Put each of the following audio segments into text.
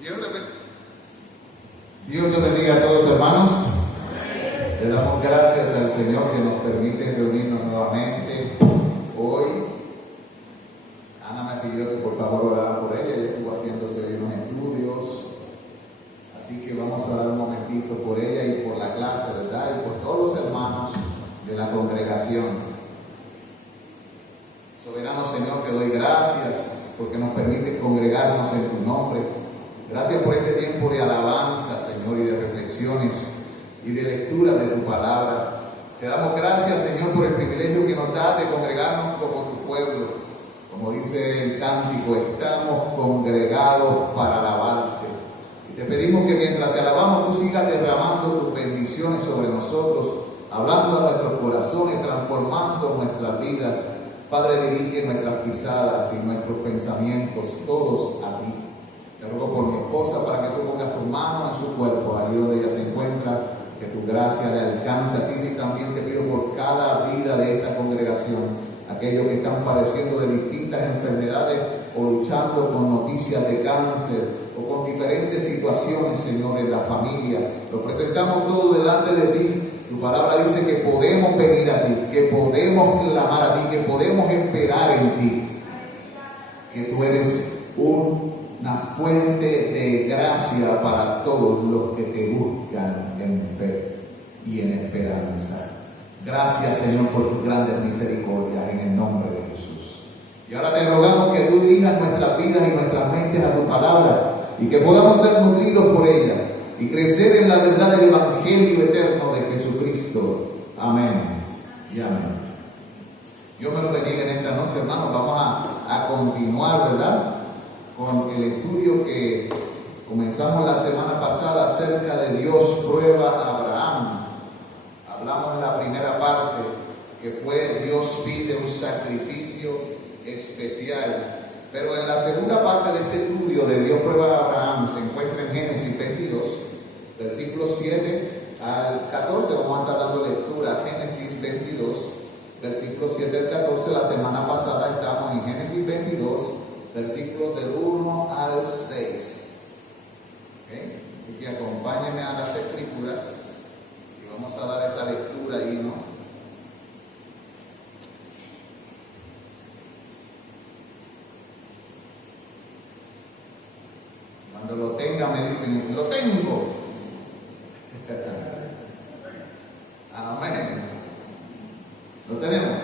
Dios te bendiga a todos, hermanos. Le damos gracias al Señor que nos permite reunirnos nuevamente hoy. Ana me pidió que por favor orara por ella. Ella estuvo haciéndose unos estudios. Así que vamos a orar un momentito por ella y por la clase, ¿verdad? Y por todos los hermanos de la congregación. Soberano Señor, te doy gracias porque nos permite congregarnos en tu nombre. Gracias por este tiempo de alabanza, Señor, y de reflexiones y de lectura de tu palabra. Te damos gracias, Señor, por el privilegio que nos da de congregarnos como tu pueblo. Como dice el cántico, estamos congregados para alabarte. Y te pedimos que mientras te alabamos, tú sigas derramando tus bendiciones sobre nosotros, hablando a nuestros corazones, transformando nuestras vidas. Padre, dirige nuestras pisadas y nuestros pensamientos, todos a ti. Te ruego por mi esposa para que tú pongas tu mano en su cuerpo, allí donde ella se encuentra, que tu gracia le alcance. Así y también te pido por cada vida de esta congregación, aquellos que están padeciendo de distintas enfermedades o luchando con noticias de cáncer o con diferentes situaciones, Señor, en la familia. Lo presentamos todo delante de ti. Tu palabra dice que podemos venir a ti, que podemos clamar a ti, que podemos esperar en ti, que tú eres una fuente de gracia para todos los que te buscan en fe y en esperanza. Gracias, Señor, por tus grandes misericordias en el nombre de Jesús. Y ahora te rogamos que tú dirijas nuestras vidas y nuestras mentes a tu palabra y que podamos ser nutridos por ella y crecer en la verdad del Evangelio eterno de Jesucristo. Amén y amén. Dios me lo bendiga en esta noche, hermanos. Vamos a continuar, ¿verdad?, con el estudio que comenzamos la semana pasada acerca de Dios prueba a Abraham. Hablamos en la primera parte que fue Dios pide un sacrificio especial. Pero en la segunda parte de este estudio de Dios prueba a Abraham se encuentra en Génesis 22, versículos 7 al 14. Vamos a estar dando lectura a Génesis 22, versículos 7 al 14. La semana pasada estamos en Génesis 22, versículos del 1 al 6. ¿Okay? Así que acompáñenme a las escrituras y vamos a dar esa lectura ahí, ¿no? Cuando lo tengan me dicen, lo tengo. Amén. ¿Lo tenemos?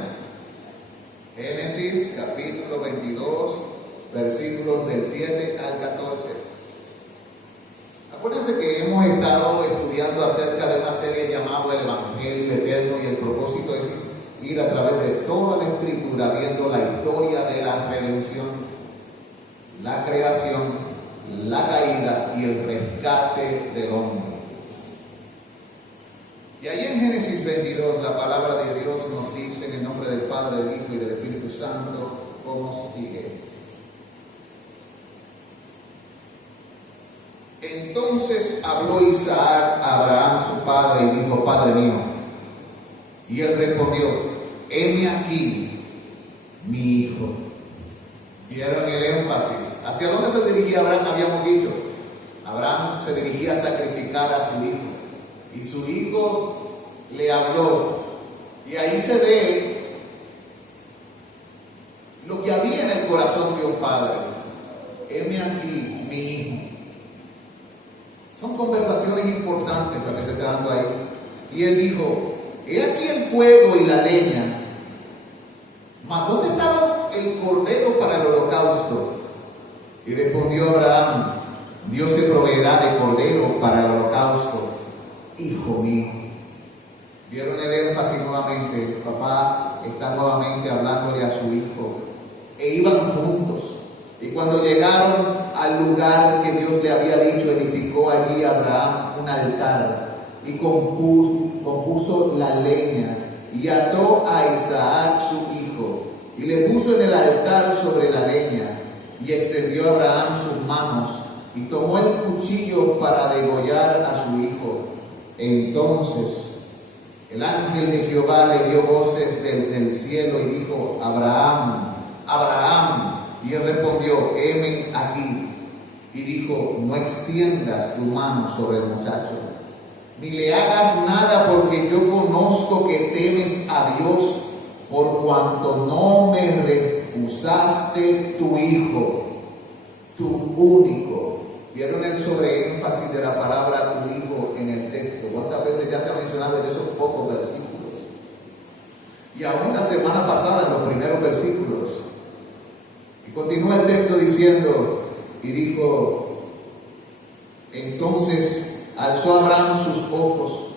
Génesis capítulo 22, versículos del 7 al 14. Acuérdense que hemos estado estudiando acerca de una serie llamada El Evangelio Eterno y el propósito es ir a través de toda la Escritura viendo la historia de la redención, la creación, la caída y el rescate del hombre. Y ahí en Génesis 22 la palabra de Dios nos dice en el nombre del Padre, del Hijo y del Espíritu Santo, como sigue. Entonces habló Isaac a Abraham su padre y dijo, Padre mío. Y él respondió, heme aquí, mi hijo. ¿Vieron el énfasis? ¿Hacia dónde se dirigía Abraham? Habíamos dicho, Abraham se dirigía a sacrificar a su hijo. Y su hijo le habló. Y ahí se ve lo que había en el corazón de un padre. Heme aquí, mi hijo. Son conversaciones importantes las que se está dando ahí. Y él dijo, he aquí el fuego y la leña. Mas ¿dónde estaba el cordero para el holocausto? Y respondió Abraham, Dios se proveerá de cordero para el holocausto, hijo mío. ¿Vieron el énfasis nuevamente? Papá está nuevamente hablándole a su hijo. E iban juntos. Y cuando llegaron al lugar que Dios le había dicho, edificó allí Abraham un altar y compuso la leña y ató a Isaac su hijo y le puso en el altar sobre la leña y extendió a Abraham sus manos y tomó el cuchillo para degollar a su hijo. Entonces el ángel de Jehová le dio voces desde el cielo y dijo, Abraham, Abraham. Y él respondió, heme aquí. y dijo: no extiendas tu mano sobre el muchacho, ni le hagas nada, porque yo conozco que temes a Dios, por cuanto no me rehusaste tu hijo, tu único. ¿Vieron el sobreénfasis de la palabra tu hijo en el texto? ¿Cuántas veces ya se ha mencionado en esos pocos versículos? Y aún la semana pasada en los primeros versículos. Y continúa el texto diciendo, y dijo: entonces alzó Abraham sus ojos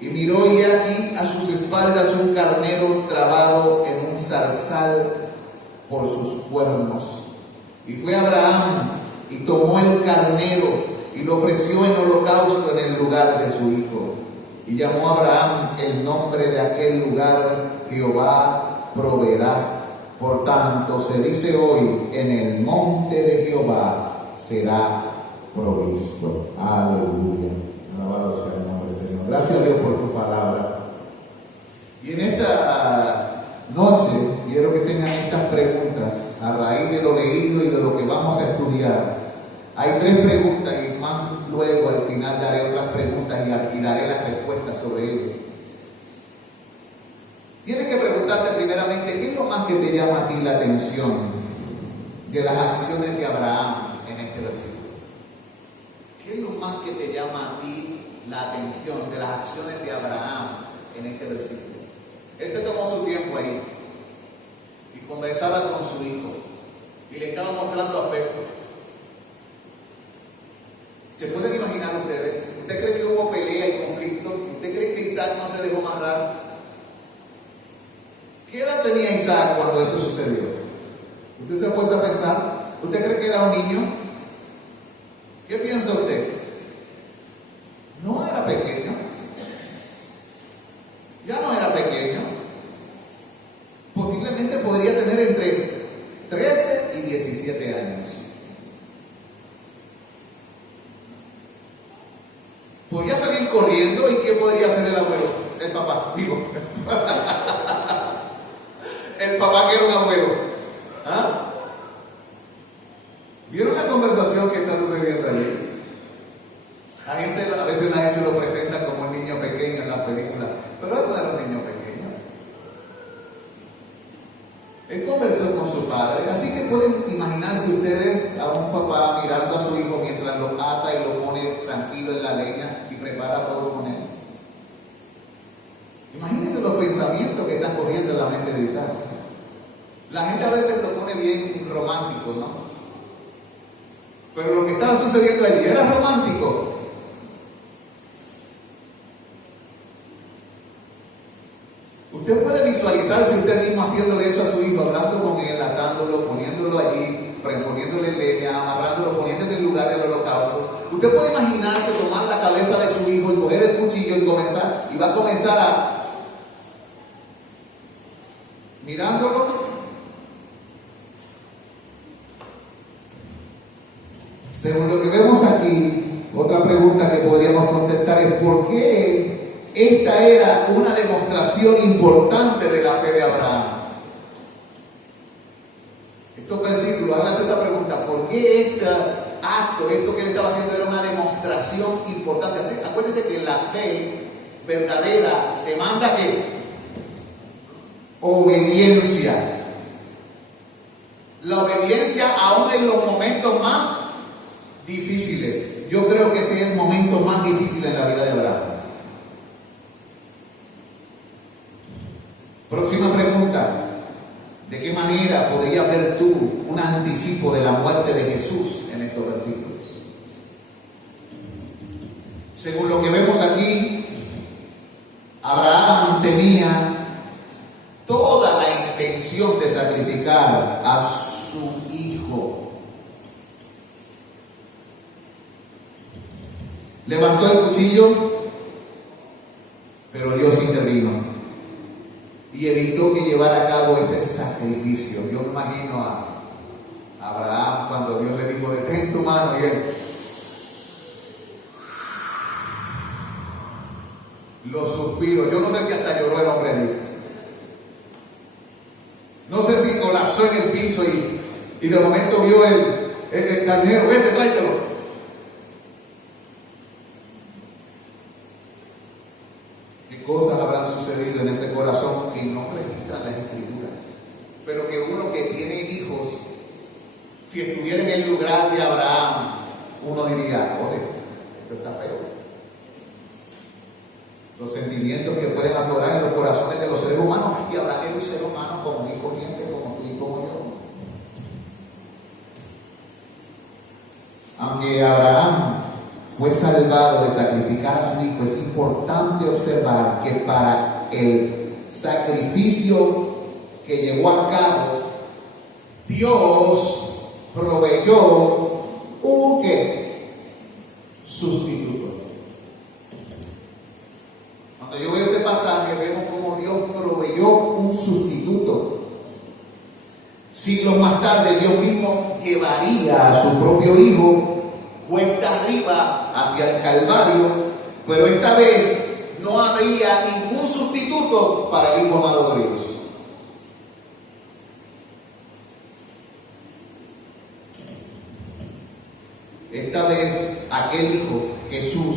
y miró, y aquí a sus espaldas un carnero trabado en un zarzal por sus cuernos. Y fue Abraham y tomó el carnero y lo ofreció en holocausto en el lugar de su hijo. Y llamó a Abraham el nombre de aquel lugar: Jehová proveerá. Por tanto, se dice hoy: en el monte de Jehová será provisto. Aleluya. Alabado sea el nombre del Señor. Gracias a Dios por tu palabra. Y en esta noche quiero que tengan estas preguntas a raíz de lo leído y de lo que vamos a estudiar. Hay 3 preguntas, y más luego al final daré otras preguntas y daré las respuestas sobre ellas. Tienes que preguntarte primeramente: ¿qué es lo más que te llama a ti la atención de las acciones de Abraham en este versículo? ¿Qué es lo más que te llama a ti la atención de las acciones de Abraham en este versículo? Él se tomó su tiempo ahí y conversaba con su hijo y le estaba mostrando afecto. ¿Se pueden imaginar ustedes? ¿Usted cree que hubo pelea y conflicto? ¿Usted cree que Isaac no se dejó amarrar? ¿Qué edad tenía Isaac cuando eso sucedió? ¿Usted se ha puesto a pensar? ¿Usted cree que era un niño? ¿Qué piensa usted? No era pequeño. Ya no era pequeño. Posiblemente podría tener entre 13 y 17 años. Podía salir corriendo, y ¿qué podría hacer el abuelo? El papá, digo. El papá que era un abuelo. ¿Ah? ¿Vieron la conversación que está sucediendo allí? A veces la gente lo presenta como un niño pequeño en las películas, pero él no era un niño pequeño. Él conversó con su padre, así que pueden imaginarse ustedes a un papá mirando a su hijo mientras lo ata y lo pone tranquilo en la leña y prepara todo con él. Imagínense los pensamientos que están corriendo en la mente de Isaac. La gente a veces lo pone bien romántico, ¿no? Pero lo que estaba sucediendo allí era romántico. Usted puede visualizarse usted mismo haciéndole eso a su hijo, hablando con él, atándolo, poniéndolo allí, poniéndole leña, amarrándolo, poniéndolo en el lugar del holocausto. Usted puede imaginarse tomar la cabeza de su hijo y coger el cuchillo y va a comenzar a mirándolo. Según lo que vemos aquí, otra pregunta que podríamos contestar es: ¿por qué esta era una demostración importante de la fe de Abraham? Estos versículos, háganse esa pregunta: ¿por qué este acto, esto que él estaba haciendo, era una demostración importante? Así, acuérdense que la fe verdadera demanda ¿qué? Obediencia. La obediencia aún en los momentos más difíciles. Yo creo que ese es el momento más difícil en la vida de Abraham. Próxima pregunta: ¿de qué manera podrías ver tú un anticipo de la muerte de Jesús en estos versículos? Según lo que vemos aquí, Abraham tenía toda la intención de sacrificar a su hijo. Levantó el cuchillo, pero Dios intervino y evitó que llevara a cabo ese sacrificio. Yo me imagino a Abraham cuando Dios le dijo: detén tu mano, y él lo suspiró. Yo no sé si hasta lloró el hombre allí. No sé si colapsó en el piso y de momento vio el carnero: vete, tráetelo. sucedido en ese corazón que no registra las escrituras, pero que uno que tiene hijos, si estuviera en el lugar de Abraham, uno diría, oye, esto está feo. Los sentimientos que pueden aflorar en los corazones de los seres humanos, y habrá que un ser humano como mi corriente, como tú y como yo. Aunque Abraham fue salvado de sacrificar a su hijo, es importante observar que para el sacrificio que llevó a cabo, Dios proveyó un ¿qué? Sustituto. Cuando yo veo ese pasaje, vemos cómo Dios proveyó un sustituto. Siglos más tarde, Dios mismo llevaría a su propio hijo cuesta arriba hacia el Calvario, pero esta vez no habría ningún sustituto para el Hijo amado de Dios. Esta vez aquel Hijo, Jesús,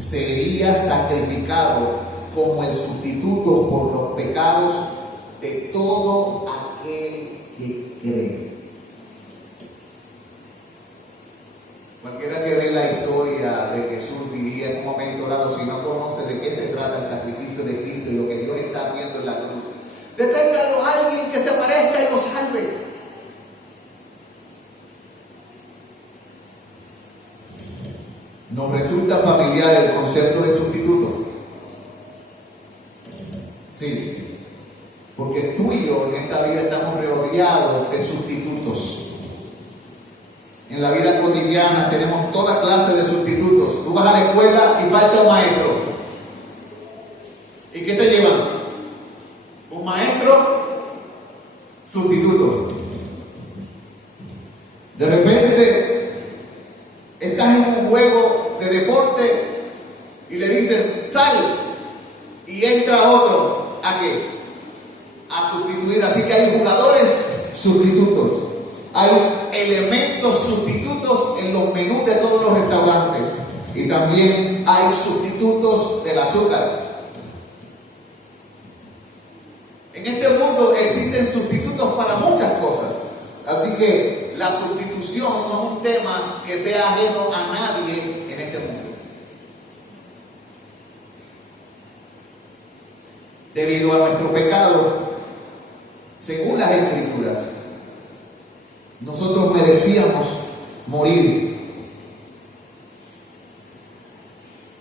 sería sacrificado como el sustituto por los pecados de todo aquel que cree. Cualquiera que ve la historia de Jesús diría en un momento dado, si no conoce de qué se trata el sacrificio de Cristo y lo que Dios está haciendo en la cruz, deténgalo a alguien que se parezca y lo salve. ¿Nos resulta familiar el concepto de sustituto? Sí, porque tú y yo en esta vida estamos rodeados de sustitutos. En la vida cotidiana tenemos toda clase de sustitutos. Tú vas a la escuela y falta un maestro. ¿Y qué te llevan? Un maestro sustituto. De repente estás en un juego de deporte y le dicen sal y entra otro. ¿A qué? A sustituir. Así que hay jugadores sustitutos. Hay elementos sustitutos en los menús de todos los restaurantes. Y también hay sustitutos del azúcar. En este mundo existen sustitutos para muchas cosas. Así que la sustitución no es un tema que sea ajeno a nadie en este mundo. Debido a nuestro pecado, según las Escrituras, nosotros merecíamos morir.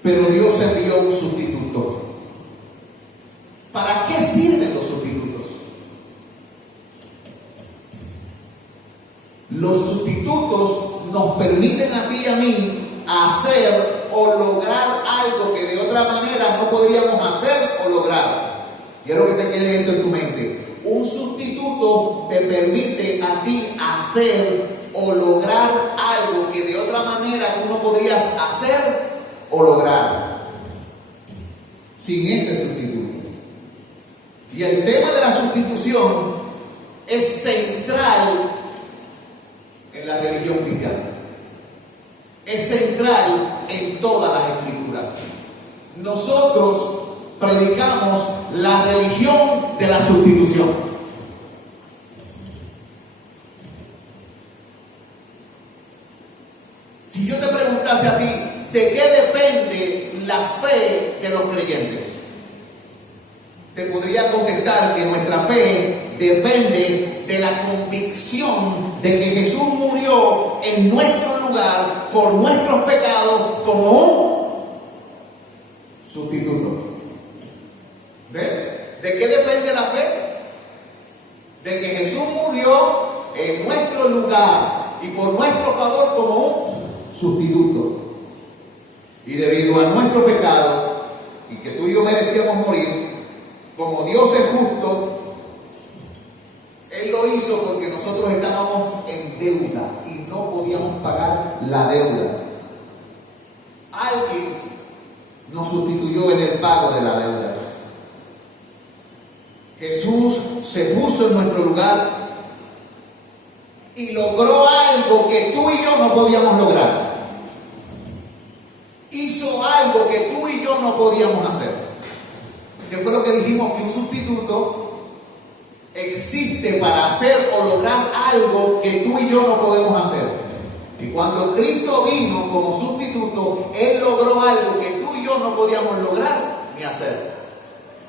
Pero Dios envió un sustituto. ¿Para qué sirven los sustitutos? Los sustitutos nos permiten a ti y a mí hacer o lograr algo que de otra manera no podríamos hacer o lograr. Quiero que te quede esto en tu mente. Un sustituto te permite a ti hacer o lograr algo que de otra manera tú no podrías hacer o lograr sin ese sustituto. Y el tema de la sustitución es central en la religión cristiana. Es central en todas las escrituras. Nosotros predicamos la religión de la sustitución. Si yo te preguntase a ti, ¿de qué depende la fe de los creyentes? Te podría contestar que nuestra fe depende de la convicción de que Jesús murió en nuestro lugar por nuestros pecados como un sustituto. ¿De qué depende la fe? De que Jesús murió en nuestro lugar y por nuestro favor como un sustituto. Y debido a nuestro pecado y que tú y yo merecíamos morir, como Dios es justo, Él lo hizo porque nosotros estábamos en deuda y no podíamos pagar la deuda. Alguien nos sustituyó en el pago de la deuda. Jesús se puso en nuestro lugar y logró algo que tú y yo no podíamos lograr. Hizo algo que tú y yo no podíamos hacer. que fue lo que dijimos, que un sustituto existe para hacer o lograr algo que tú y yo no podemos hacer. Y cuando Cristo vino como sustituto, Él logró algo que tú y yo no podíamos lograr ni hacer.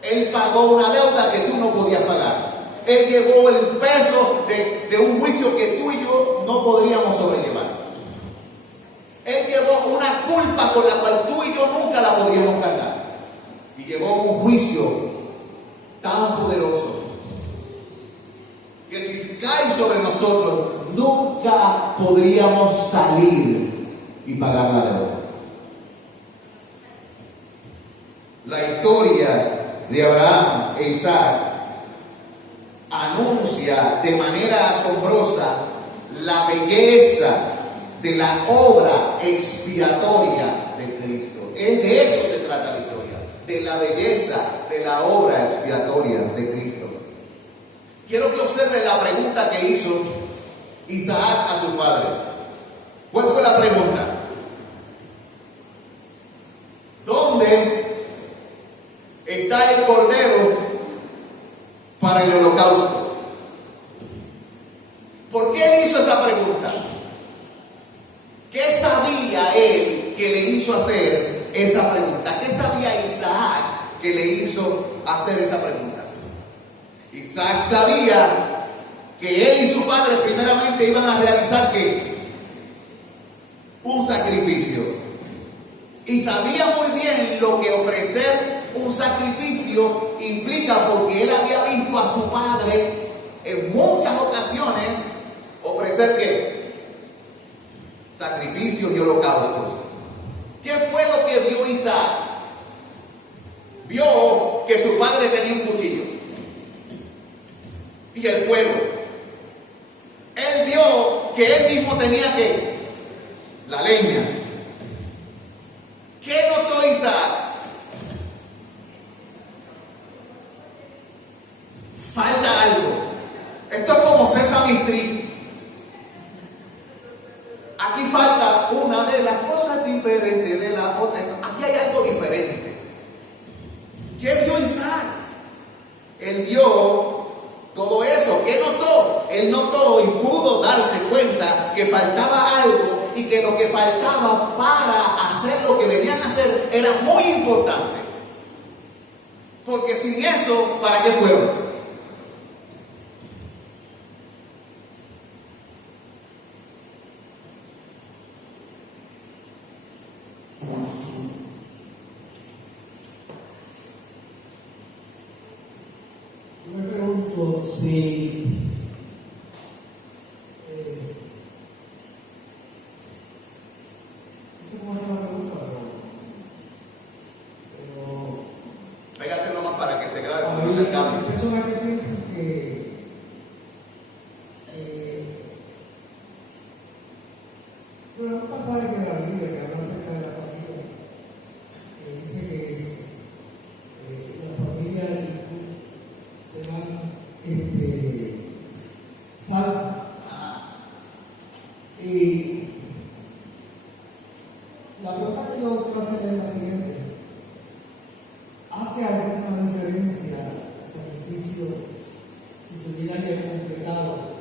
Él pagó una deuda que tú no podías pagar. Él llevó el peso de un juicio que tú y yo no podríamos sobrellevar. Él llevó una culpa con la cual tú y yo nunca la podríamos cargar. Y llevó un juicio tan poderoso que si cae sobre nosotros, nunca podríamos salir y pagar la deuda. La historia de Abraham e Isaac anuncia de manera asombrosa la belleza de la obra expiatoria de Cristo. De eso se trata la historia, de la belleza de la obra expiatoria de Cristo. Quiero que observe la pregunta que hizo Isaac a su padre. ¿Cuál fue la pregunta? ¿Dónde está el cordero para el holocausto? ¿Por qué él hizo esa pregunta? ¿Qué sabía él que le hizo hacer esa pregunta? ¿Qué sabía Isaac que le hizo hacer esa pregunta? Isaac sabía que él y su padre primeramente iban a realizar ¿qué? Un sacrificio. Y sabía muy bien lo que ofrecer un sacrificio implica, porque él había visto a su padre en muchas ocasiones ofrecer ¿qué? Sacrificios y holocaustos. ¿Qué fue lo que vio Isaac? Vio que su padre tenía un cuchillo y el fuego. Él vio que él mismo tenía ¿qué? La leña. ¿Qué notó Isaac? Falta algo. Esto es como Sesame Street. Aquí falta una de las cosas diferentes de la otra. Aquí hay algo diferente. ¿Qué vio Isaac? Él vio todo eso. ¿Qué notó? Él notó y pudo darse cuenta que faltaba algo y que lo que faltaba para hacer lo que venían a hacer era muy importante. Porque sin eso, ¿para qué fueron? Me pregunto si no sé cómo hacer la pregunta, pero Pégatelo más para que se grabe hay con el cambio. personas que piensan que bueno, un pasaje de la Biblia que habla acerca de la familia, que dice que la familia serán salvas. Y la pregunta que yo quiero hacer es la siguiente: ¿hace alguna diferencia el sacrificio si su vida ya es completado?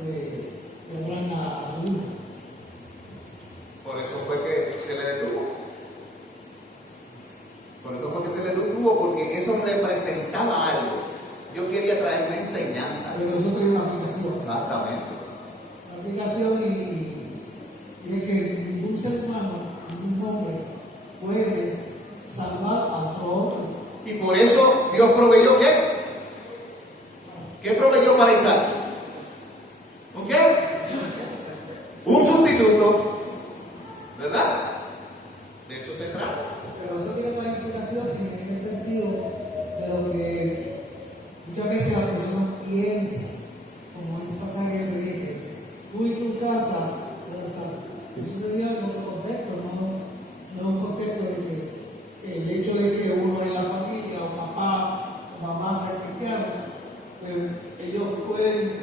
Le hablan a uno. Por eso fue que se le detuvo. Por eso fue que se le detuvo, porque eso representaba algo. Yo quería traer una enseñanza. Pero nosotros hay una aplicación. Exactamente. La aplicación y es que ningún ser humano, ningún hombre puede salvar a otro hombre. Y por eso Dios proveyó ¿qué? ¿Qué proveyó para Isaac? ¿Ok? Un sustituto, ¿verdad? De eso se trata. Pero eso tiene una implicación en el sentido de lo que muchas veces la persona piensa, como ese pasaje que dije, tú y tu casa, eso sería en otro contexto, no un contexto de que el hecho de que uno en la familia, o papá, o mamá sea cristiano, pues ellos pueden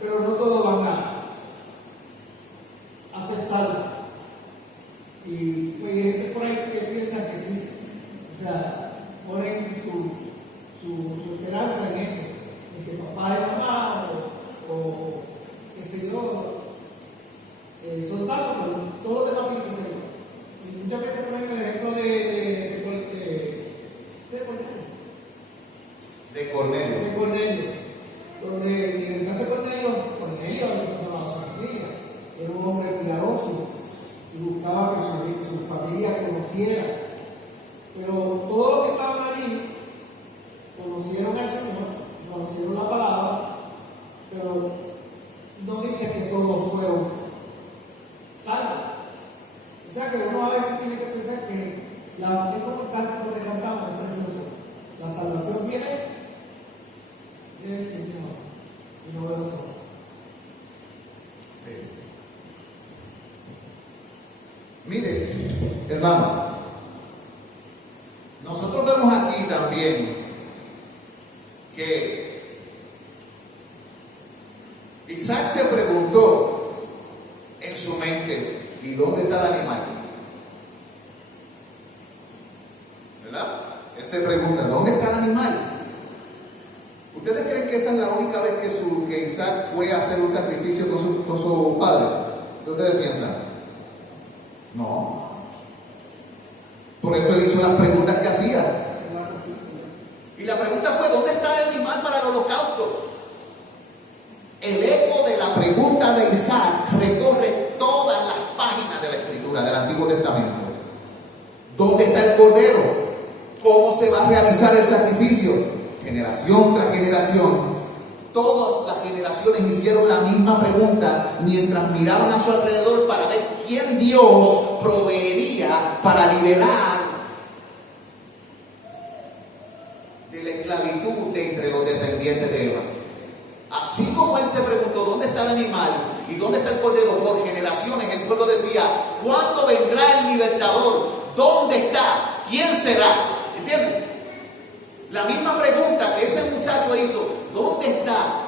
pero no todos van a ser salvos. Y pues hay gente por ahí que piensa que sí, o sea, ponen su esperanza en eso, en que papá y mamá o qué sé yo, son salvos, pero todos los demás pintan ser. Y muchas veces ponen el ejemplo de Cornelio, donde en el caso de Cornelio abandonaba a su familia, era un hombre cuidadoso y buscaba que su familia conociera, pero todos los que estaban allí conocieron al Señor, conocieron la palabra, pero no dice que todos fueron salvos. O sea que uno a veces tiene que pensar que es como el cántico que cantamos, la salvación viene del Señor y no de nosotros. Sí. Mire, hermano, nosotros vemos aquí también que Isaac se preguntó en su mente, ¿y dónde está el animal? ¿Verdad? Él se pregunta, ¿dónde está el animal? ¿Ustedes creen que esa es la única vez que Isaac fue a hacer un sacrificio con su padre? ¿Qué ustedes piensan? No. Por eso él hizo las preguntas que hacía. Y la pregunta fue, ¿dónde está el animal para el holocausto? El eco de la pregunta de Isaac recorre todas las páginas de la Escritura del Antiguo Testamento. ¿Dónde está el cordero? ¿Cómo se va a realizar el sacrificio? Generación tras generación, todas las generaciones hicieron la misma pregunta mientras miraban a su alrededor para ver quién Dios proveería para liberar de la esclavitud de entre los descendientes de Eva. Así como él se preguntó dónde está el animal y dónde está el cordero, por generaciones el pueblo decía, ¿cuándo vendrá el libertador? ¿Dónde está? ¿Quién será? ¿Entiendes? La misma pregunta que ese muchacho hizo, ¿dónde está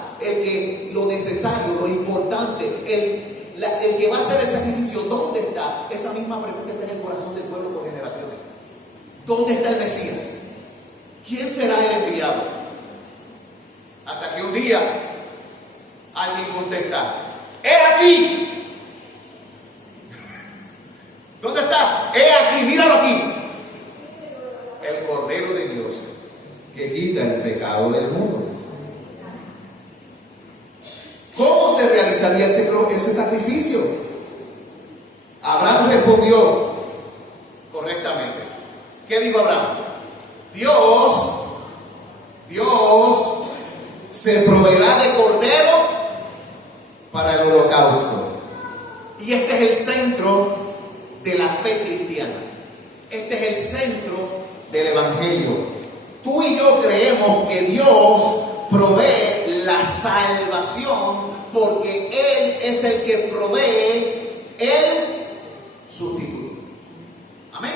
lo necesario, lo importante, el que va a hacer el sacrificio? ¿Dónde está? Esa misma pregunta está en el corazón del pueblo por generaciones. ¿Dónde está el Mesías? ¿Quién será el enviado? Hasta que un día alguien contesta, ¡he aquí! ¿Dónde está? ¡He aquí! ¡Míralo aquí! El Cordero de Dios que quita el pecado del mundo. ¿Cómo se realizaría ese sacrificio? Abraham respondió correctamente. ¿Qué dijo Abraham? Dios se proveerá de cordero para el holocausto. Y este es el centro de la fe cristiana. Este es el centro del evangelio. Tú y yo creemos que Dios provee la salvación porque Él es el que provee el sustituto. Amén.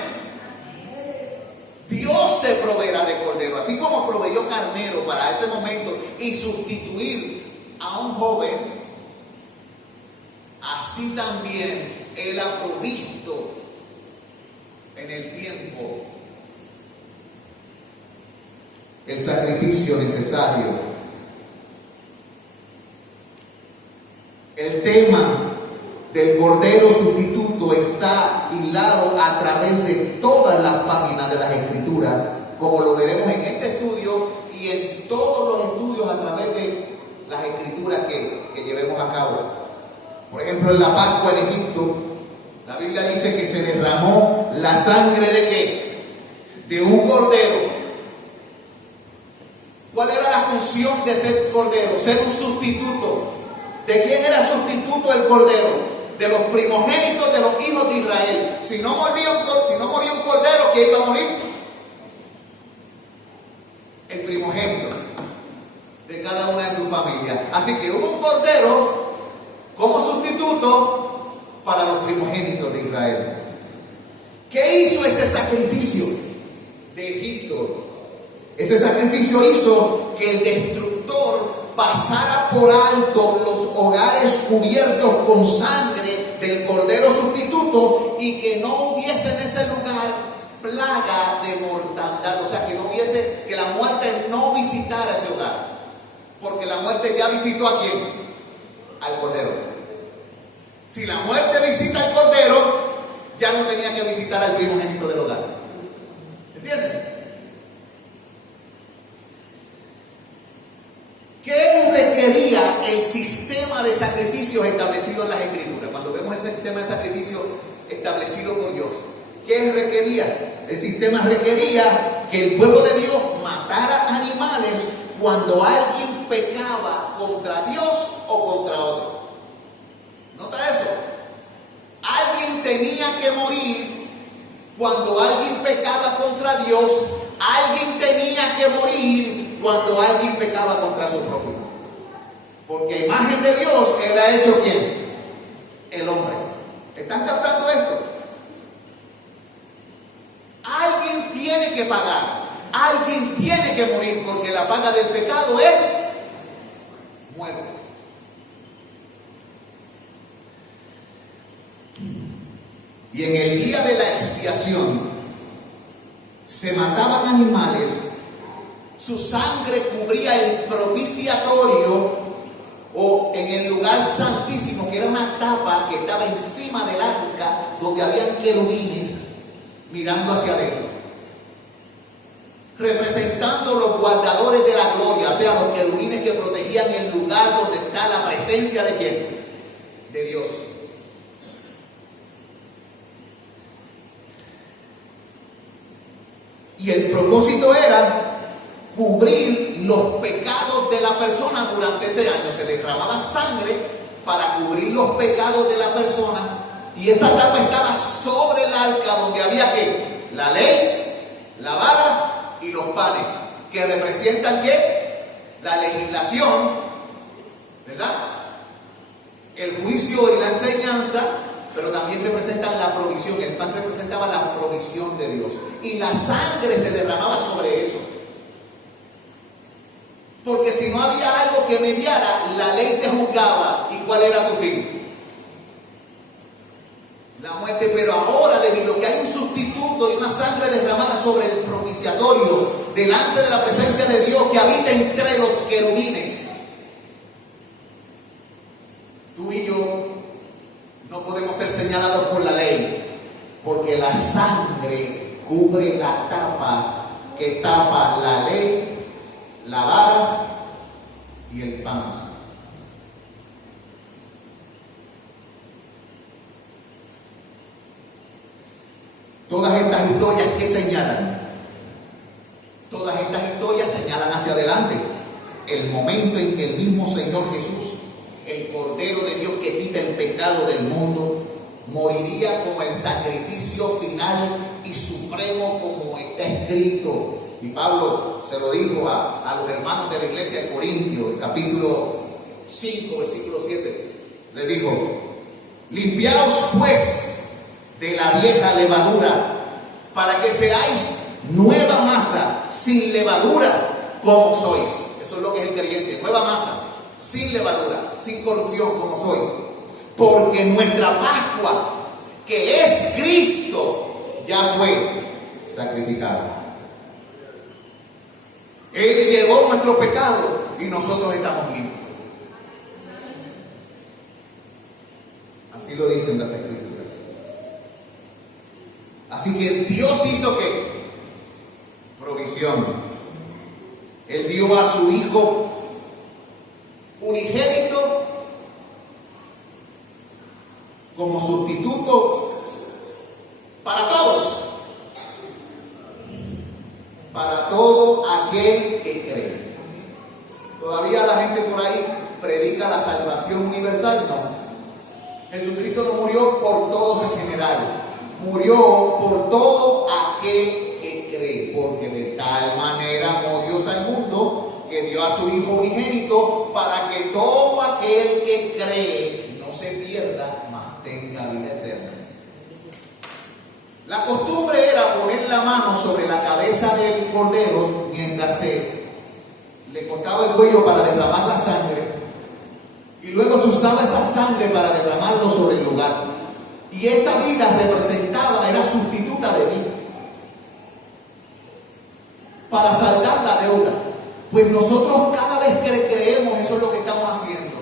Dios se proveerá de cordero, así como proveyó carnero para ese momento y sustituir a un joven, así también Él ha provisto en el tiempo el sacrificio necesario. El tema del cordero sustituto está hilado a través de todas las páginas de las Escrituras, como lo veremos en este estudio y en todos los estudios a través de las Escrituras que llevemos a cabo. Por ejemplo, en la Pascua en Egipto, la Biblia dice que se derramó la sangre ¿de qué? De un cordero. ¿Cuál era la función de ser cordero? Ser un sustituto. ¿De quién era sustituto el cordero? De los primogénitos de los hijos de Israel. Si no moría un cordero, ¿quién iba a morir? El primogénito de cada una de sus familias. Así que hubo un cordero como sustituto para los primogénitos de Israel. ¿Qué hizo ese sacrificio de Egipto? Ese sacrificio hizo que el destructor pasara por alto los hogares cubiertos con sangre del Cordero sustituto y que no hubiese en ese lugar plaga de mortandad, o sea, que no hubiese, que la muerte no visitara ese hogar, porque la muerte ya visitó ¿a quién? Al Cordero. Si la muerte visita al Cordero, ya no tenía que visitar al primogénito del hogar. ¿Entienden? ¿Qué requería el sistema de sacrificios establecido en las Escrituras? Cuando vemos el sistema de sacrificio establecido por Dios, ¿qué requería? El sistema requería que el pueblo de Dios matara animales cuando alguien pecaba contra Dios o contra otro. ¿Nota eso? Alguien tenía que morir cuando alguien pecaba contra Dios. Alguien tenía que morir cuando alguien pecaba contra su propio. Porque a imagen de Dios era hecho ¿quién? El hombre. ¿Están captando esto? Alguien tiene que pagar. Alguien tiene que morir, porque la paga del pecado es muerte. Y en el día de la expiación se mataban animales, su sangre cubría el propiciatorio o en el lugar santísimo, que era una tapa que estaba encima del arca donde habían querubines mirando hacia adentro, representando los guardadores de la gloria, o sea, los querubines que protegían el lugar donde está la presencia de ¿quién? De Dios. Y el propósito era cubrir los pecados de la persona durante ese año. Se derramaba sangre para cubrir los pecados de la persona, y esa tapa estaba sobre el arca donde había ¿qué? La ley, la vara y los panes, que representan ¿qué? La legislación, ¿verdad? El juicio y la enseñanza, pero también representan la provisión. El pan representaba la provisión de Dios, y la sangre se derramaba sobre eso. Porque si no había algo que mediara, la ley te juzgaba. ¿Y cuál era tu fin? La muerte. Pero ahora, debido a que hay un sustituto y una sangre derramada sobre el propiciatorio, delante de la presencia de Dios que habita entre los querubines, tú y yo no podemos ser señalados por la ley, porque la sangre cubre la tapa que tapa la ley, la vara y el pan. Todas estas historias ¿qué señalan? Todas estas historias señalan hacia adelante el momento en que el mismo Señor Jesús, el Cordero de Dios que quita el pecado del mundo, moriría como el sacrificio final y supremo, como está escrito. Y Pablo se lo dijo a los hermanos de la iglesia de Corintios, el capítulo 5, versículo 7. Le dijo: limpiaos pues de la vieja levadura, para que seáis nueva masa, sin levadura, como sois. Eso es lo que es el creyente, nueva masa, sin levadura, sin corrupción, como sois. Porque nuestra Pascua, que es Cristo, ya fue sacrificada. Él llevó nuestro pecado y nosotros estamos limpios. Así lo dicen las Escrituras. Así que Dios hizo ¿qué? Provisión. Él dio a su Hijo unigénito como sustituto para todos. Para todo aquel que cree. Todavía la gente por ahí predica la salvación universal. No. Jesucristo no murió por todos en general. Murió por todo aquel que cree. Porque de tal manera amó Dios al mundo que dio a su Hijo unigénito, para que todo aquel que cree no se pierda, mas tenga vida eterna. La costumbre era poner la mano sobre la cabeza del cordero mientras se le cortaba el cuello para derramar la sangre y luego se usaba esa sangre para derramarlo sobre el lugar. Y esa vida representaba, era sustituta de mí para saldar la deuda. Pues nosotros cada vez que creemos, eso es lo que estamos haciendo.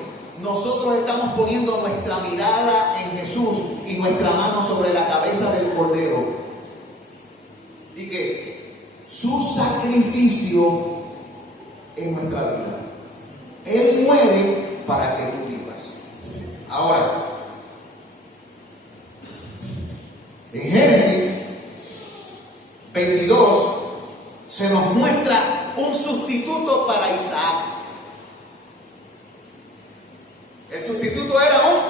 Nosotros estamos poniendo nuestra mirada en Jesús y nuestra mano sobre la cabeza del Cordero. Y que su sacrificio en nuestra vida. Él muere para que tú vivas. Ahora, en Génesis 22 se nos muestra un sustituto para Isaac. El sustituto era un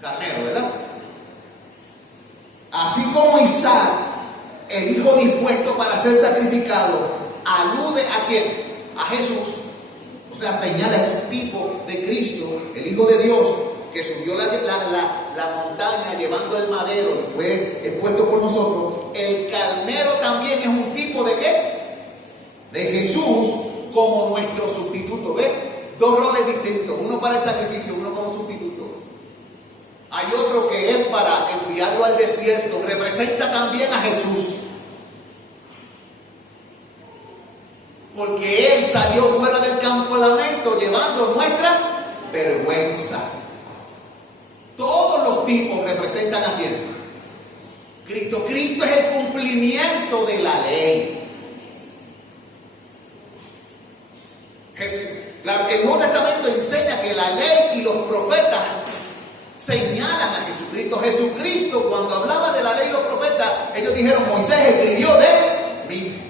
carnero, ¿verdad? Así como Isaac, el hijo dispuesto para ser sacrificado, alude a quién? A Jesús. O sea, señala un tipo de Cristo, el Hijo de Dios, que subió la montaña llevando el madero y fue expuesto por nosotros. El carnero también es un tipo de ¿qué? De Jesús como nuestro sustituto. ¿Ves? Dos roles distintos, uno para el sacrificio, uno como sustituto. Hay otro que es para enviarlo al desierto, representa también a Jesús. Porque Él salió fuera del campo de lamento llevando nuestra vergüenza. Todos los tipos representan a quién? Cristo. Cristo es el cumplimiento de la ley. El Nuevo Testamento enseña que la ley y los profetas señalan a Jesucristo. Jesucristo, cuando hablaba de la ley y los profetas, ellos dijeron: Moisés escribió de mí.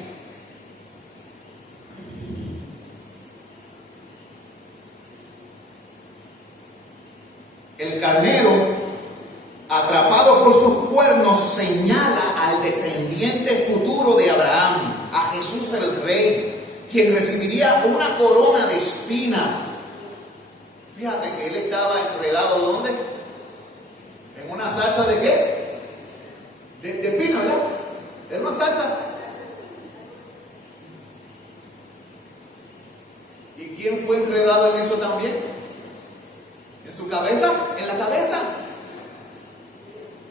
El carnero, atrapado por sus cuernos, señala al descendiente futuro de Abraham, a Jesús el Rey, quien recibiría una corona de espinas. Fíjate que él estaba enredado, ¿dónde? En una salsa de ¿qué? De espina, ¿verdad? Era una salsa. ¿Y quién fue enredado en eso también? ¿En su cabeza? ¿En la cabeza?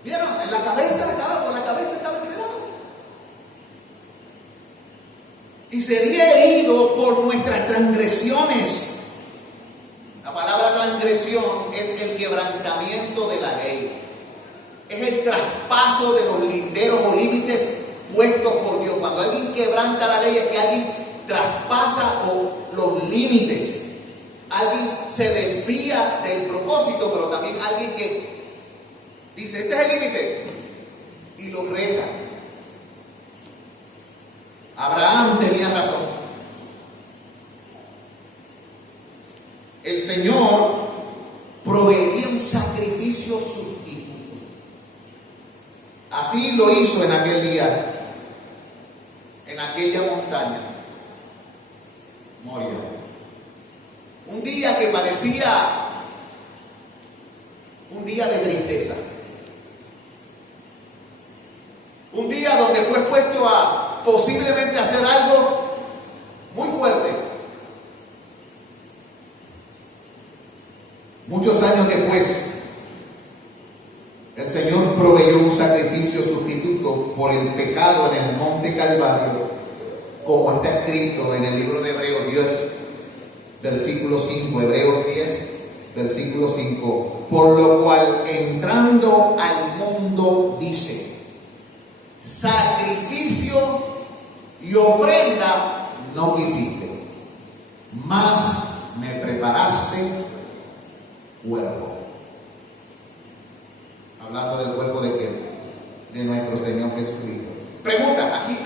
¿Vieron? En la cabeza estaba, con la cabeza estaba enredado. Y sería herido por nuestras transgresiones. La palabra transgresión es el quebrantamiento de la ley. Es el traspaso de los linderos o límites puestos por Dios. Cuando alguien quebranta la ley es que alguien traspasa los límites. Alguien se desvía del propósito, pero también alguien que dice: este es el límite, y lo reta. Abraham tenía razón. El Señor proveería un sacrificio sustituto. Así lo hizo en aquel día, en aquella montaña, Moria. Un día que parecía un día de tristeza. Un día donde fue expuesto a posiblemente hacer algo muy fuerte. Muchos años después, el Señor proveyó un sacrificio sustituto por el pecado en el monte Calvario, como está escrito en el libro de Hebreos 10, versículo 5, Hebreos 10, versículo 5, por lo cual entrando al mundo dice: sacrificio y ofrenda no quisiste, mas me preparaste cuerpo. Hablando del cuerpo de qué? De nuestro Señor Jesucristo. Pregunta, aquí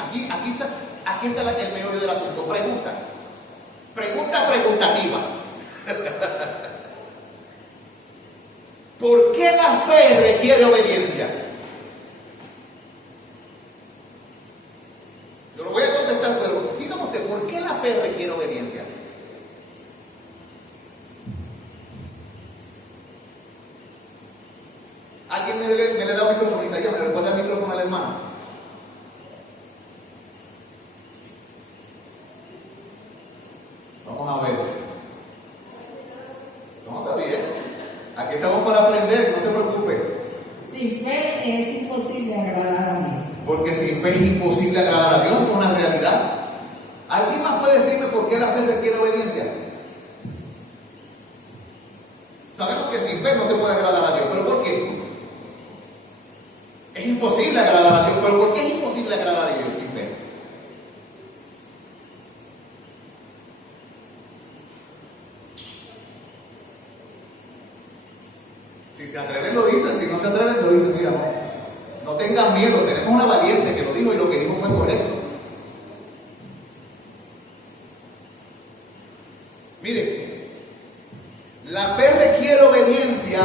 está el meollo del asunto. Pregunta preguntativa. ¿Por qué la fe requiere obediencia? Yo lo voy a contestar, pero dígame usted, ¿por qué la fe requiere obediencia? Alguien me le da un micrófono, Isaías, me le pone el micrófono al hermano. Vamos a ver. No, está bien. Aquí estamos para aprender, no se preocupe. Sin fe es imposible agradar a Dios. Porque sin fe es imposible agradar a Dios, es una realidad. ¿Alguien más puede decirme por qué la fe requiere obediencia? Sabemos que sin fe no se puede agradar a Dios, pero ¿por qué? Es imposible agradar a Dios, pero ¿por qué es imposible agradar a Dios sin fe? Si se atreven lo dicen, si no se atreven lo dicen, mira, no tengan miedo, tenemos una valiente que lo dijo y lo que dijo fue correcto. Mire, la fe requiere obediencia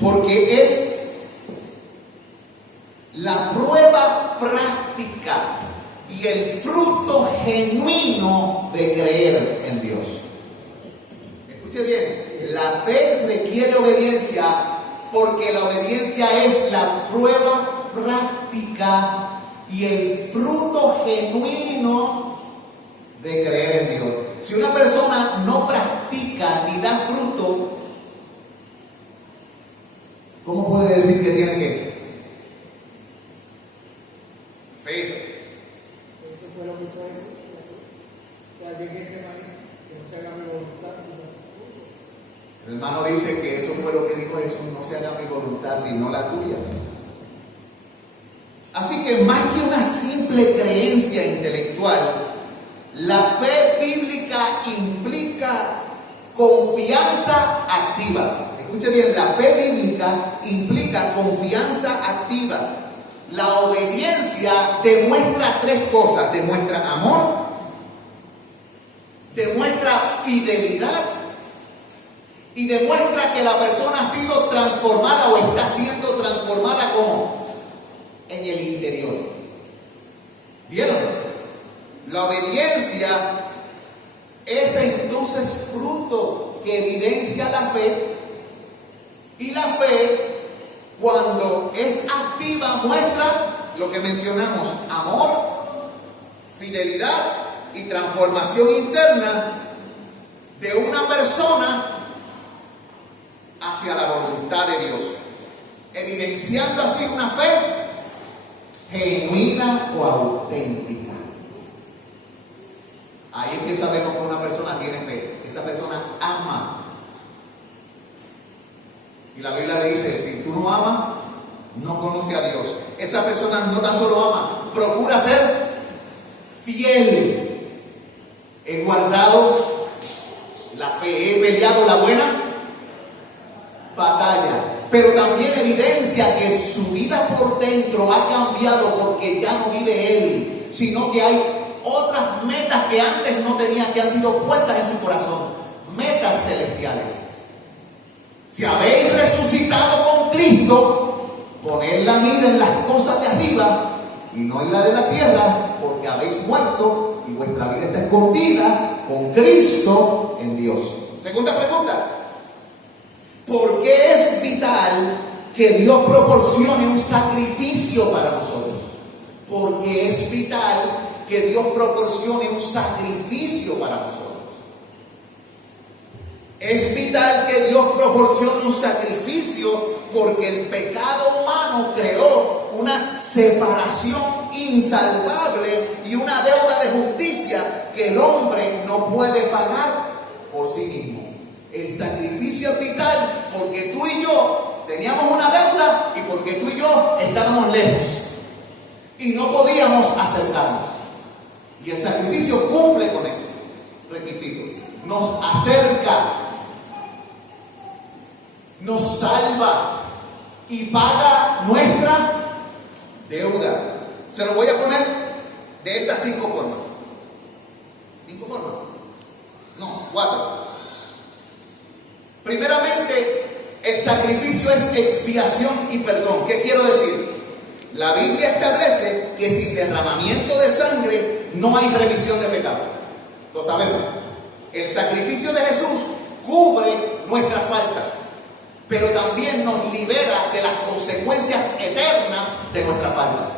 porque es la prueba práctica y el fruto genuino de creer en Dios. Escuche bien, la fe requiere obediencia porque la obediencia es la prueba práctica y el fruto genuino de creer en Dios. Si una persona no practica ni da fruto, ¿cómo puede decir que tiene que? Fe. Eso fue lo que hizo Jesús. Que al llegue ese maní, que no se haga mi voluntad, sino El hermano dice que eso fue lo que dijo Jesús: no se haga mi voluntad sino la tuya. Así que más que una simple creencia intelectual, la fe bíblica implica confianza activa. Escuche bien, la fe bíblica implica confianza activa. La obediencia demuestra tres cosas: demuestra amor, demuestra fidelidad y demuestra que la persona ha sido transformada o está siendo transformada como en el interior. ¿Vieron? La obediencia es entonces fruto que evidencia la fe, y la fe, cuando es activa, muestra lo que mencionamos: amor, fidelidad y transformación interna de una persona hacia la voluntad de Dios, evidenciando así una fe genuina o auténtica. Ahí es que sabemos que una persona tiene fe. Esa persona ama. Y la Biblia dice: si tú no amas, no conoces a Dios. Esa persona no tan solo ama, procura ser fiel. He guardado la fe, he peleado la buena batalla. Pero también evidencia que su vida por dentro ha cambiado, porque ya no vive él, sino que hay otras metas que antes no tenía, que han sido puestas en su corazón, metas celestiales. Si habéis resucitado con Cristo, poned la mira en las cosas de arriba y no en la de la tierra, porque habéis muerto y vuestra vida está escondida con Cristo en Dios. Segunda pregunta: ¿por qué es vital que Dios proporcione un sacrificio para nosotros? Porque es vital que Dios proporcione un sacrificio para nosotros. Es vital que Dios proporcione un sacrificio porque el pecado humano creó una separación insalvable y una deuda de justicia que el hombre no puede pagar por sí mismo. El sacrificio es vital porque tú y yo teníamos una deuda y porque tú y yo estábamos lejos y no podíamos acercarnos. Y el sacrificio cumple con ese requisito. Nos acerca, nos salva y paga nuestra deuda. Se lo voy a poner de estas 5 formas. 5 formas. No, 4. Primeramente, el sacrificio es expiación y perdón. ¿Qué quiero decir? La Biblia establece que sin derramamiento de sangre no hay remisión de pecado. Lo sabemos. El sacrificio de Jesús cubre nuestras faltas, pero también nos libera de las consecuencias eternas de nuestras faltas.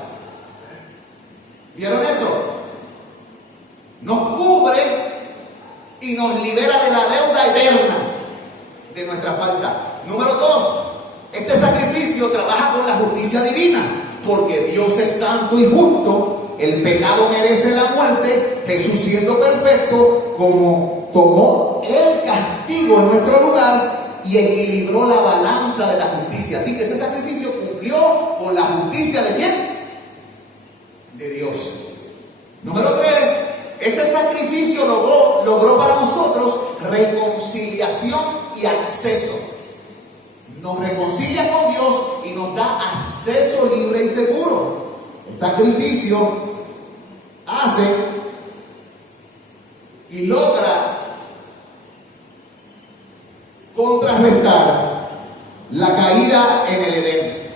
¿Vieron eso? Nos cubre y nos libera de la deuda eterna de nuestra falta. Número 2, este sacrificio trabaja con la justicia divina, porque Dios es santo y justo, el pecado merece la muerte, Jesús siendo perfecto, como tomó el castigo en nuestro lugar y equilibró la balanza de la justicia. Así que ese sacrificio cumplió con la justicia ¿de quién? De Dios. Número 3, ese sacrificio logró para nosotros reconciliación y acceso. Nos reconcilia con Dios y nos da acceso libre y seguro. El sacrificio hace y logra contrarrestar la caída en el Edén.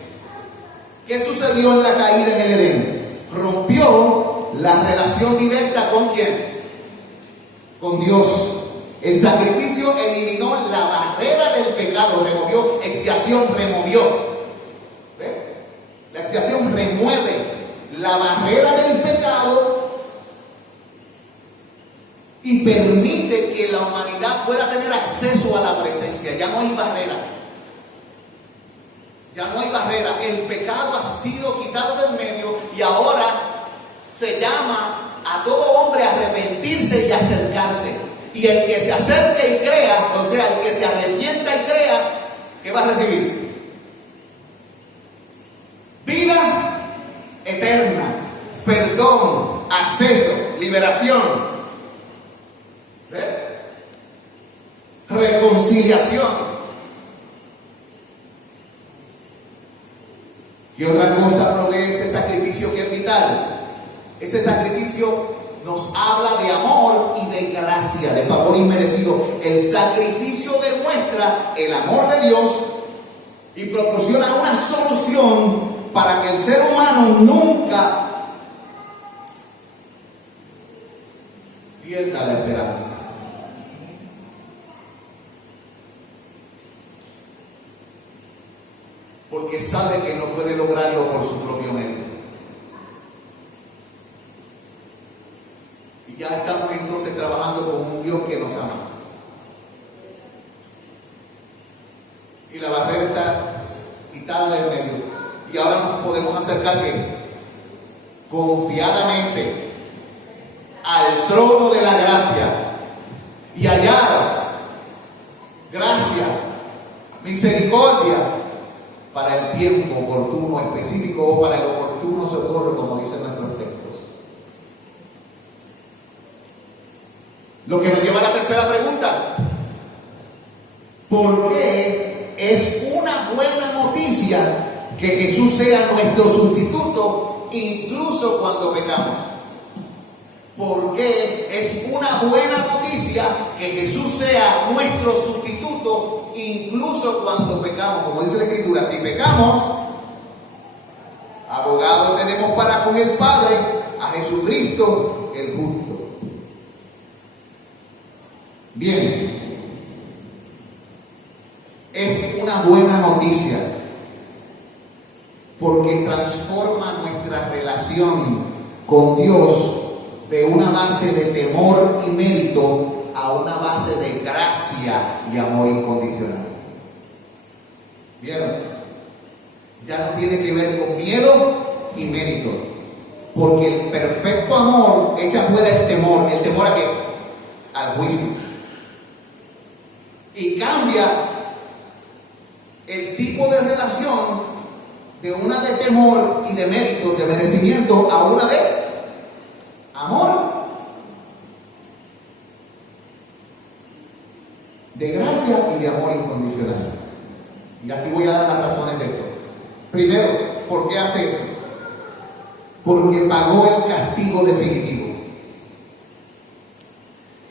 ¿Qué sucedió en la caída en el Edén? Rompió la relación directa ¿con quién? Con Dios. El sacrificio eliminó la barrera del pecado, removió, expiación removió. ¿Ve? La expiación remueve la barrera del pecado y permite que la humanidad pueda tener acceso a la presencia. Ya no hay barrera. Ya no hay barrera. El pecado ha sido quitado del medio y ahora se llama a todo hombre a arrepentirse y acercarse. Y el que se acerque y crea, o sea, el que se arrepienta y crea, ¿qué va a recibir? Vida eterna, perdón, acceso, liberación, ¿ve? Reconciliación. ¿Qué otra cosa provee ese sacrificio que es vital? Ese sacrificio nos habla de amor y de gracia, de favor inmerecido. El sacrificio demuestra el amor de Dios y proporciona una solución para que el ser humano nunca pierda la esperanza. Porque sabe que no puede lograrlo por su propio medio. Y ya estamos entonces trabajando con un Dios que nos ama. Y la barrera está quitada del medio. Y ahora nos podemos acercar confiadamente al trono de la gracia y hallar gracia, misericordia para el tiempo oportuno específico o para el oportuno socorro, como dicen nuestros textos. Lo que nos lleva a la tercera pregunta: ¿por qué es una buena noticia que Jesús sea nuestro sustituto incluso cuando pecamos? ¿Por qué es una buena noticia que Jesús sea nuestro sustituto incluso cuando pecamos? Como dice la Escritura, si pecamos, abogado tenemos para con el Padre, a Jesucristo el justo. Bien, es una buena noticia porque transforma nuestra relación con Dios de una base de temor y mérito a una base de gracia y amor incondicional. ¿Vieron? Ya no tiene que ver con miedo y mérito, porque el perfecto amor echa fuera el temor. ¿El temor a qué? Al juicio. Y cambia el tipo de relación de una de temor y de mérito, de merecimiento, a una de amor, de gracia y de amor incondicional. Y aquí voy a dar las razones de esto. Primero, ¿por qué hace eso? Porque pagó el castigo definitivo.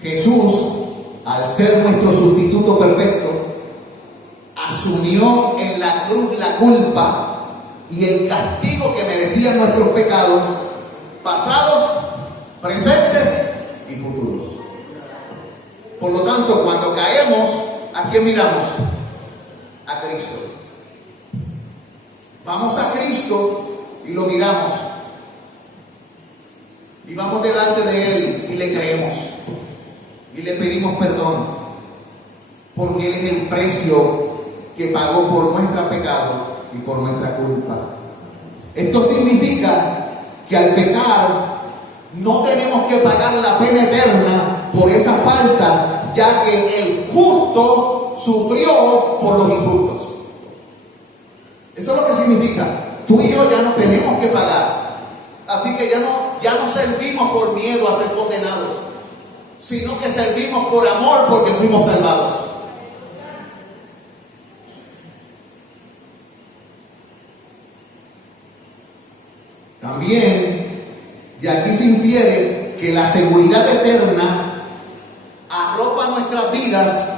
Jesús, al ser nuestro sustituto perfecto, asumió en la cruz la culpa y el castigo que merecían nuestros pecados, pasados, presentes y futuros. Por lo tanto, cuando caemos, ¿a quién miramos? A Cristo. Vamos a Cristo y lo miramos. Y vamos delante de Él y le creemos. y le pedimos perdón, porque Él es el precio que pagó por nuestro pecado y por nuestra culpa. Esto significa que al pecar no tenemos que pagar la pena eterna por esa falta, ya que el justo sufrió por los injustos. Eso es lo que significa. Tú y yo ya no tenemos que pagar. Así que ya no servimos por miedo a ser condenados, sino que servimos por amor porque fuimos salvados. También de aquí se infiere que la seguridad eterna arropa nuestras vidas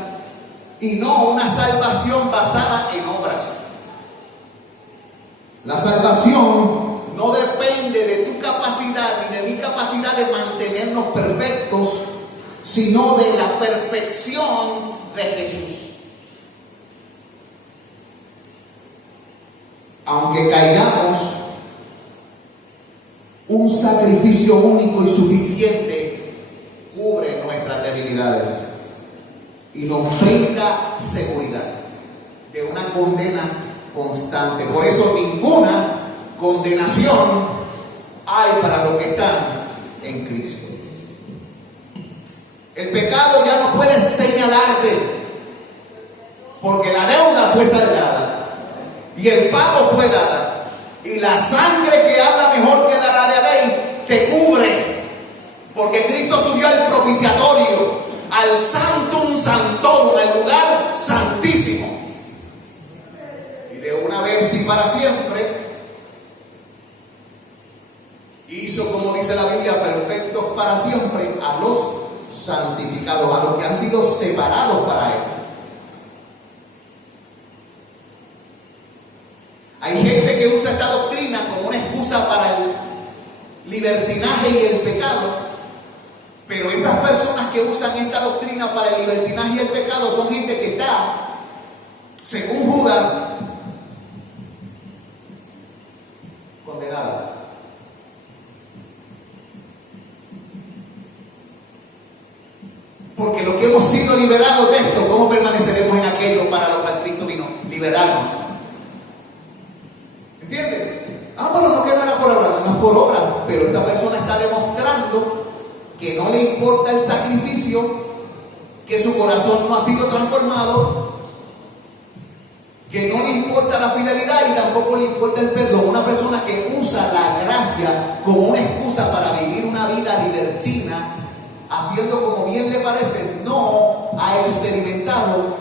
y no una salvación basada en obras. La salvación no depende de tu capacidad ni de mi capacidad de mantenernos perfectos, sino de la perfección de Jesús. Aunque caigamos, un sacrificio único y suficiente cubre nuestras debilidades y nos brinda seguridad de una condena constante. Por eso ninguna condenación hay para los que están en Cristo. El pecado ya no puede señalarte, porque la deuda fue saldada y el pago fue dada. Y la sangre que habla mejor que la de Abel te cubre, porque Cristo subió al propiciatorio, al Sanctum Sanctorum, al lugar santísimo. Y de una vez y para siempre hizo, como dice la Biblia, perfectos para siempre a los santificados, a los que han sido separados para Él. Hay gente que usa esta doctrina como una excusa para el libertinaje y el pecado, pero esas personas que usan esta doctrina para el libertinaje y el pecado son gente que está, según Judas, condenada. Porque los que hemos sido liberados de esto, ¿cómo permaneceremos en aquello para lo cual Cristo vino? Liberarnos. ¿Entiendes? Bueno, no, que no era por obra, no es por obra, pero esa persona está demostrando que no le importa el sacrificio, que su corazón no ha sido transformado, que no le importa la fidelidad y tampoco le importa el perdón. Una persona que usa la gracia como una excusa para vivir una vida libertina, haciendo como bien le parece, no ha experimentado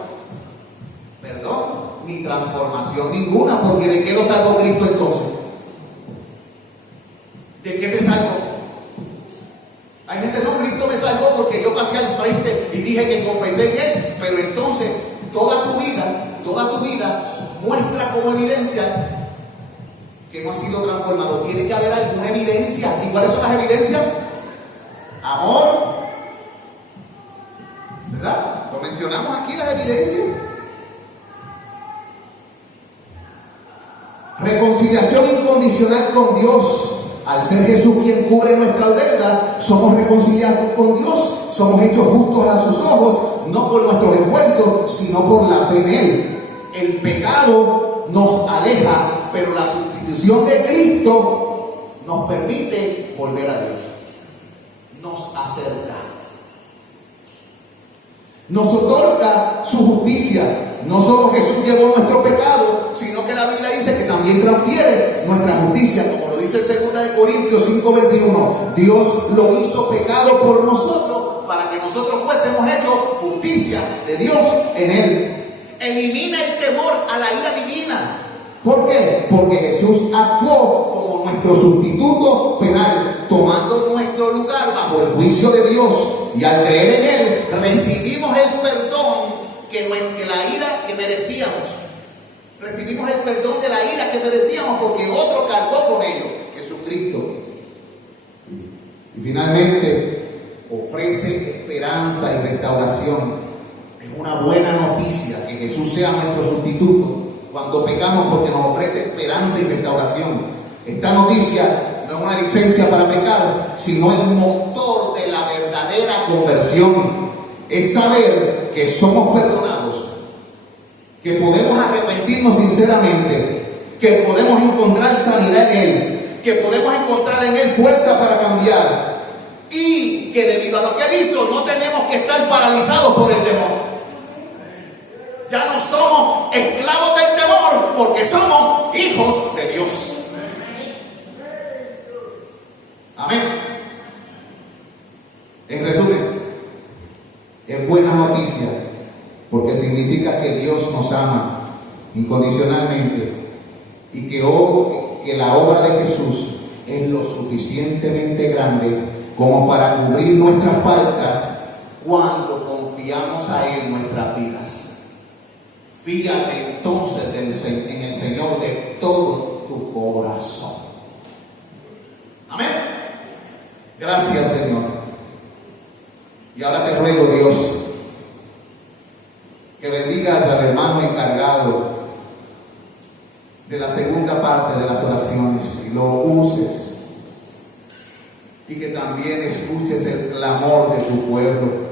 perdón ni transformación ninguna, porque ¿de qué lo salvó Cristo entonces? ¿De qué te salvó? Hay gente, no, Cristo me salvó porque yo pasé al frente y dije que confesé bien, pero entonces toda tu vida muestra como evidencia que no ha sido transformado. Tiene que haber alguna evidencia. ¿Y cuáles son las evidencias? Amor, ¿verdad? Lo mencionamos aquí, las evidencias. Reconciliación incondicional con Dios. Al ser Jesús quien cubre nuestra deuda, somos reconciliados con Dios, somos hechos justos a sus ojos, no por nuestros esfuerzos, sino por la fe en Él. El pecado nos aleja, pero la sustitución de Cristo nos permite volver a Dios. Nos acerca. Nos otorga su justicia. No solo Jesús llevó nuestro pecado, sino que la Biblia dice que también transfiere nuestra justicia, como lo dice en 2 Corintios 5:21. Dios lo hizo pecado por nosotros, para que nosotros fuésemos hechos justicia de Dios en Él. Elimina el temor a la ira divina. ¿Por qué? Porque Jesús actuó como nuestro sustituto penal, tomando nuestro lugar bajo el juicio de Dios. Y al creer en Él, recibimos el perdón que la ira que merecíamos. Recibimos el perdón de la ira que merecíamos porque otro cargó con ello, Jesucristo. Y finalmente, ofrece esperanza y restauración. Es una buena noticia que Jesús sea nuestro sustituto cuando pecamos, porque nos ofrece esperanza y restauración. Esta noticia no es una licencia para pecar, sino el motor de la verdadera conversión. es saber que somos perdonados, que podemos arrepentirnos sinceramente, que podemos encontrar sanidad en Él, que podemos encontrar en Él fuerza para cambiar, y que debido a lo que Él hizo no tenemos que estar paralizados por el temor. Ya no somos esclavos del temor porque somos hijos de Dios. Amén. En resumen, es buena noticia porque significa que Dios nos ama incondicionalmente y que la obra de Jesús es lo suficientemente grande como para cubrir nuestras faltas cuando confiamos a Él nuestras vidas. Fíjate entonces en el Señor de todo tu corazón. Amén. Gracias, Señor. Y ahora te ruego, Dios, que bendigas al hermano encargado de la segunda parte de las oraciones y lo uses. Y que también escuches el clamor de tu pueblo.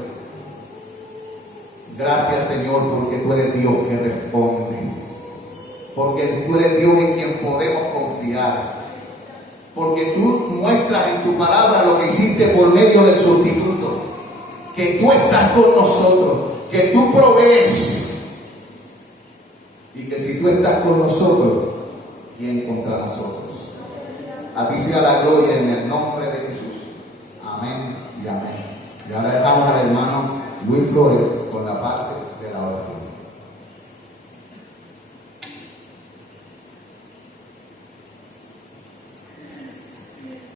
Gracias, Señor, porque tú eres Dios que responde. Porque tú eres Dios en quien podemos confiar. Porque tú muestras en tu palabra lo que hiciste por medio del sustituto. Que tú estás con nosotros. Que tú provees. Y que si tú estás con nosotros, ¿quién contra nosotros? A ti sea la gloria en el nombre de Jesús. Amén y amén. Y ahora dejamos al hermano Luis Flores